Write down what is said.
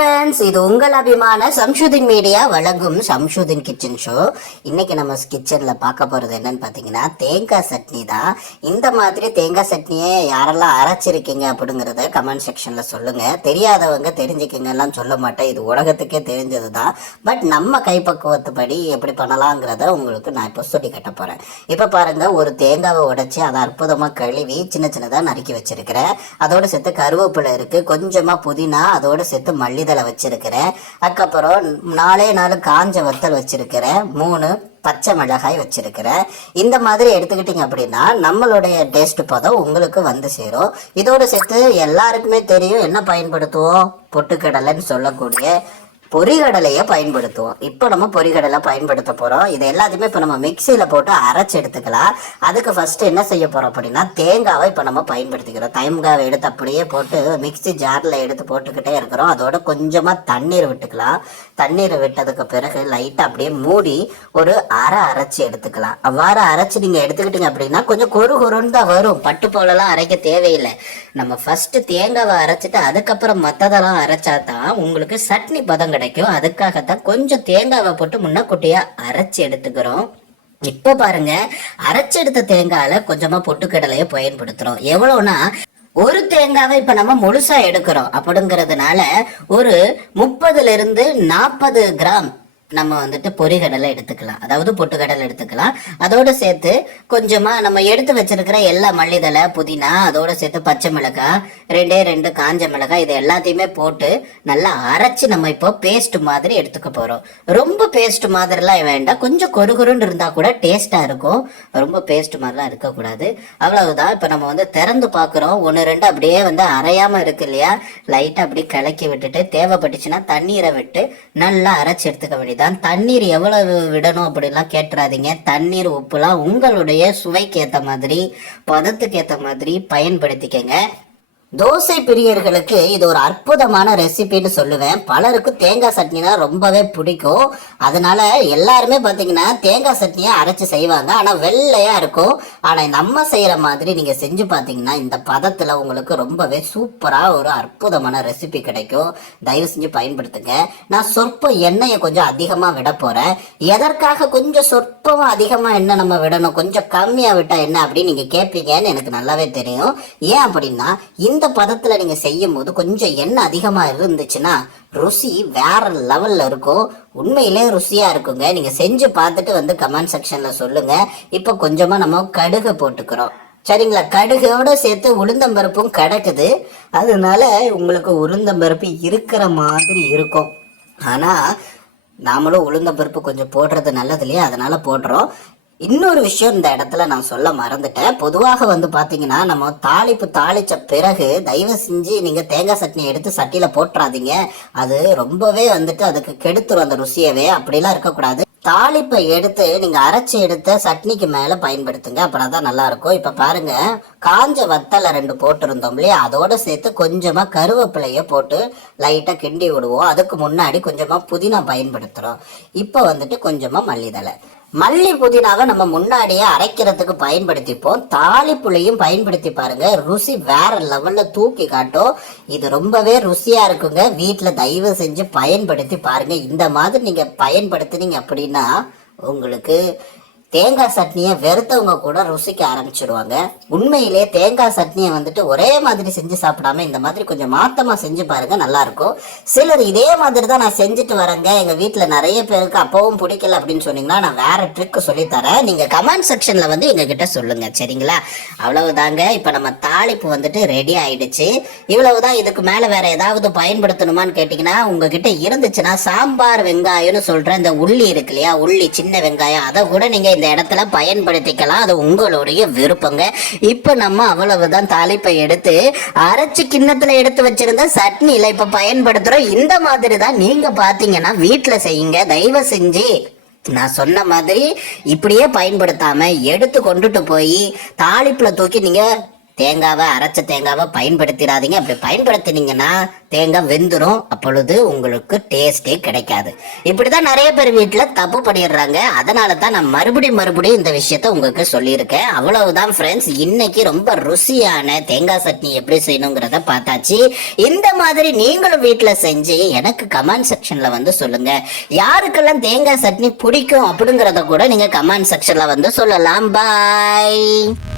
Friends, இது உங்கள் அபிமான சம்ஷுதின் மீடியா வழங்கும் சம்ஷுதின் கிச்சன் ஷோ. இன்னைக்கு நம்ம கிச்சன்ல பார்க்க போறது என்னன்னு பாத்தீங்கன்னா தேங்காய் சட்னி தான். இந்த மாதிரி தேங்காய் சட்னியை யாரெல்லாம் அரைச்சிருக்கீங்க அப்படிங்கறத கமெண்ட் செக்ஷன்ல சொல்லுங்க. தெரியாதவங்க தெரிஞ்சுக்கிங்க எல்லாம் சொல்ல மாட்டேன், இது உலகத்துக்கே தெரிஞ்சது தான். பட் நம்ம கைப்பக்குவத்துப்படி எப்படி பண்ணலாங்கிறத உங்களுக்கு நான் இப்போ சொல்லி கட்ட போறேன். இப்ப பாருங்க, ஒரு தேங்காவை உடைச்சி அதை அற்புதமா கழுவி சின்ன சின்னதா நறுக்கி வச்சிருக்கிறேன். அதோட சேர்த்து கருவேப்பிலை இருக்கு, கொஞ்சமா புதினா, அதோட சேர்த்து மல்லிதலை வச்சிருக்கிறேன். அதுக்கப்புறம் 4 காஞ்ச வத்தல் வச்சிருக்கிறேன், 3 பச்சை மிளகாய் வச்சிருக்கிறேன். இந்த மாதிரி எடுத்துக்கிட்டீங்க அப்படின்னா நம்மளுடைய டேஸ்ட் பதம் உங்களுக்கு வந்து சேரும். இதோட சேர்த்து எல்லாருக்குமே தெரியும் என்ன பயன்படுத்துவோம், பொட்டுக்கடலைன்னு சொல்லக்கூடிய பொரிகடலையை பயன்படுத்துவோம். இப்போ நம்ம பொரிகடலை பயன்படுத்த போகிறோம். இது எல்லாத்தையுமே இப்போ நம்ம மிக்சியில் போட்டு அரைச்சி எடுத்துக்கலாம். அதுக்கு ஃபஸ்ட்டு என்ன செய்ய போகிறோம் அப்படின்னா தேங்காவை இப்போ நம்ம பயன்படுத்திக்கிறோம். தேங்காவை எடுத்து அப்படியே போட்டு மிக்சி ஜாரில் எடுத்து போட்டுக்கிட்டே இருக்கிறோம். அதோட கொஞ்சமாக தண்ணீர் விட்டுக்கலாம். தண்ணீரை விட்டதுக்கு பிறகு லைட்டாக அப்படியே மூடி ஒரு அரைச்சி எடுத்துக்கலாம். அவ்வாறு அரைச்சி நீங்கள் எடுத்துக்கிட்டீங்க அப்படின்னா கொஞ்சம் கொருன்னு தான் வரும். பட்டு போலலாம் அரைக்க தேவையில்லை. நம்ம ஃபஸ்ட்டு தேங்காவை அரைச்சிட்டு அதுக்கப்புறம் மற்றதெல்லாம் அரைச்சா தான் உங்களுக்கு சட்னி பதம் கிடைக்கும். அதுக்காகத்தான் கொஞ்சம் தேங்காவை போட்டு முன்னக்குட்டியா அரைச்சி எடுத்துக்கிறோம். இப்ப பாருங்க, அரைச்செடுத்த தேங்காயில கொஞ்சமா பொட்டுக்கடலையை பயன்படுத்துறோம். எவ்வளவுனா ஒரு தேங்காவை இப்ப நம்ம முழுசா எடுக்கிறோம் அப்படிங்கறதுனால ஒரு 30 கிராம் நம்ம வந்துட்டு பொரிகடலை எடுத்துக்கலாம், அதாவது பொட்டுக்கடலை எடுத்துக்கலாம். அதோட சேர்த்து கொஞ்சமா நம்ம எடுத்து வச்சிருக்கிற எல்லா மல்லிதலை, புதினா, அதோட சேர்த்து பச்சை மிளகாய், 2 காஞ்ச மிளகாய், இது எல்லாத்தையுமே போட்டு நல்லா அரைச்சு நம்ம இப்போ பேஸ்ட் மாதிரி எடுத்துக்க போறோம். ரொம்ப பேஸ்ட் மாதிரிலாம் வேண்டாம், கொஞ்சம் கொருன்னு இருந்தா கூட டேஸ்டா இருக்கும். ரொம்ப பேஸ்ட் மாதிரிலாம் இருக்கக்கூடாது. அவ்வளவுதான். இப்ப நம்ம வந்து திறந்து பாக்குறோம். 1-2 அப்படியே வந்து அரையாம இருக்கு இல்லையா, லைட்டா அப்படி கலக்கி விட்டுட்டு தேவைப்பட்டுச்சுன்னா தண்ணீரை விட்டு நல்லா அரைச்சு எடுத்துக்க வேண்டியது. தண்ணீர் எவ்வளவு விடணும் அப்படிலாம் கேட்டுறாதீங்க. தண்ணீர் உப்புலாம் உங்களுடைய சுவைக்கு ஏற்ற மாதிரி, பதத்துக்கு ஏற்ற மாதிரி பயன்படுத்திக்கங்க. தோசை பிரியர்களுக்கு இது ஒரு அற்புதமான ரெசிபின்னு சொல்லுவேன். பலருக்கு தேங்காய் சட்னினா ரொம்பவே பிடிக்கும். அதனால எல்லாருமே பார்த்தீங்கன்னா தேங்காய் சட்னியை அரைச்சி செய்வாங்க, ஆனால் வெள்ளையா இருக்கும். ஆனால் நம்ம செய்யற மாதிரி நீங்க செஞ்சு பார்த்தீங்கன்னா இந்த பதத்துல உங்களுக்கு ரொம்பவே சூப்பரா ஒரு அற்புதமான ரெசிபி கிடைக்கும். தயவு செஞ்சு பயன்படுத்துங்க. நான் சொற்ப எண்ணெயை கொஞ்சம் அதிகமா விட போறேன். எதற்காக கொஞ்சம் சொற்பமா அதிகமா எண்ணெய் நம்ம விடணும், கொஞ்சம் கம்மியா விட்டா என்ன அப்படின்னு நீங்க கேட்பீங்கன்னு எனக்கு நல்லாவே தெரியும். ஏன் அப்படின்னா இந்த பதத்துல நீங்க செய்யும் போது கொஞ்சம் எண்ணெய் அதிகமா இருந்துச்சுன்னா ருசி வேற லெவல்ல இருக்கும். உண்மையிலே ருசியா இருக்குங்க. நீங்க செஞ்சு பார்த்துட்டு வந்து கமெண்ட் செக்ஷன்ல சொல்லுங்க. இப்ப கொஞ்சமா நம்ம கடுகு போட்டுக்கிறோம், சரிங்களா? கடுகோட சேர்த்து உளுந்தம்பருப்பும் கிடக்குது. அதனால உங்களுக்கு உளுந்தம்பருப்பு இருக்கிற மாதிரி இருக்கும். ஆனா நாமளும் உளுந்தம்பருப்பு கொஞ்சம் போடுறது நல்லது இல்லையா, அதனால போடுறோம். இன்னொரு விஷயம் இந்த இடத்துல நான் சொல்ல மறந்துட்டேன். பொதுவாக வந்து பாத்தீங்கன்னா நம்ம தாளிச்ச பிறகு தயவு செஞ்சு நீங்க தேங்காய் சட்னி எடுத்து சட்டியில போட்டுறாதீங்க. அது ரொம்பவே வந்துட்டு அதுக்கு கெடுத்துரும் அந்த ருசியவே. அப்படிலாம் இருக்கக்கூடாது. தாளிப்பை எடுத்து நீங்க அரைச்சி எடுத்த சட்னிக்கு மேல பயன்படுத்துங்க, அப்புறம் தான் நல்லா இருக்கும். இப்ப பாருங்க, காஞ்ச வத்தலை 2 போட்டிருந்தோம் இல்லையா, அதோட சேர்த்து கொஞ்சமா கருவேப்பிலைய போட்டு லைட்டா கிண்டி விடுவோம். அதுக்கு முன்னாடி கொஞ்சமா புதினா பயன்படுத்துறோம். இப்ப வந்துட்டு கொஞ்சமா மல்லிதலை. மல்லி புதினாவை நம்ம முன்னாடியே அரைக்கிறதுக்கு பயன்படுத்திப்போம். தாளிப்புளையும் பயன்படுத்தி பாருங்க, ருசி வேற லெவல்ல தூக்கி காட்டும். இது ரொம்பவே ருசியா இருக்குங்க. வீட்டுல தயவு செஞ்சு பயன்படுத்தி பாருங்க. இந்த மாதிரி நீங்க பயன்படுத்தினீங்க அப்படின்னா உங்களுக்கு தேங்காய் சட்னியை வெறுத்தவங்க கூட ருசிக்க ஆரம்பிச்சிடுவாங்க. உண்மையிலே தேங்காய் சட்னியை வந்துட்டு ஒரே மாதிரி செஞ்சு சாப்பிடாம இந்த மாதிரி கொஞ்சம் மாத்தமா செஞ்சு பாருங்க, நல்லா இருக்கும். சிலர் இதே மாதிரி தான் நான் செஞ்சுட்டு வரேங்க, எங்க வீட்டுல நிறைய பேருக்கு அப்பவும் பிடிக்கல அப்படின்னு சொன்னீங்கன்னா நான் வேற ட்ரிக் சொல்லித்தரேன். நீங்க கமெண்ட் செக்ஷன்ல வந்து எங்க கிட்ட சொல்லுங்க, சரிங்களா? அவ்வளவுதாங்க. இப்ப நம்ம தாளிப்பு வந்துட்டு ரெடி ஆயிடுச்சு. இவ்வளவுதான். இதுக்கு மேல வேற ஏதாவது பயன்படுத்தணுமான்னு கேட்டீங்கன்னா உங்ககிட்ட இருந்துச்சுன்னா சாம்பார் வெங்காயம்னு சொல்ற இந்த உள்ளி இருக்கு இல்லையா, உள்ளி சின்ன வெங்காயம், அதை கூட நீங்க இந்த இடத்துல பயன்படுத்திக்கலாம். அது உங்களுடைய விருப்பங்க. இப்ப நம்ம அவ்வளவுதான். தாளிப்பை எடுத்து அரைச்சு கிண்ணத்துல எடுத்து வச்சிருந்த சட்னியில இப்ப பயன்படுத்துறோம். இந்த மாதிரி தான் நீங்க பாத்தீங்கன்னா வீட்டுல செய்யுங்க. தயவு செஞ்சு நான் சொன்ன மாதிரி இப்படியே பயன்படுத்தாம எடுத்து கொண்டுட்டு போய் தாளிப்புல தூக்கி நீங்க தேங்காவை அரைச்ச தேங்காவை பயன்படுத்திடாதீங்க. அப்படி பயன்படுத்தினீங்கன்னா தேங்காய் வெந்துடும், அப்பொழுது உங்களுக்கு டேஸ்டே கிடைக்காது. இப்படிதான் நிறைய பேர் வீட்டுல தப்பு பண்ணிடுறாங்க. அதனால தான் நான் மறுபடியும் இந்த விஷயத்த உங்களுக்கு சொல்லியிருக்கேன். அவ்வளவுதான் ஃப்ரெண்ட்ஸ், இன்னைக்கு ரொம்ப ருசியான தேங்காய் சட்னி எப்படி செய்யணுங்கிறத பார்த்தாச்சு. இந்த மாதிரி நீங்களும் வீட்டுல செஞ்சு எனக்கு கமெண்ட் செக்ஷன்ல வந்து சொல்லுங்க. யாருக்கெல்லாம் தேங்காய் சட்னி பிடிக்கும் அப்படிங்கறத கூட நீங்க கமெண்ட் செக்ஷன்ல வந்து சொல்லலாம். பாய்.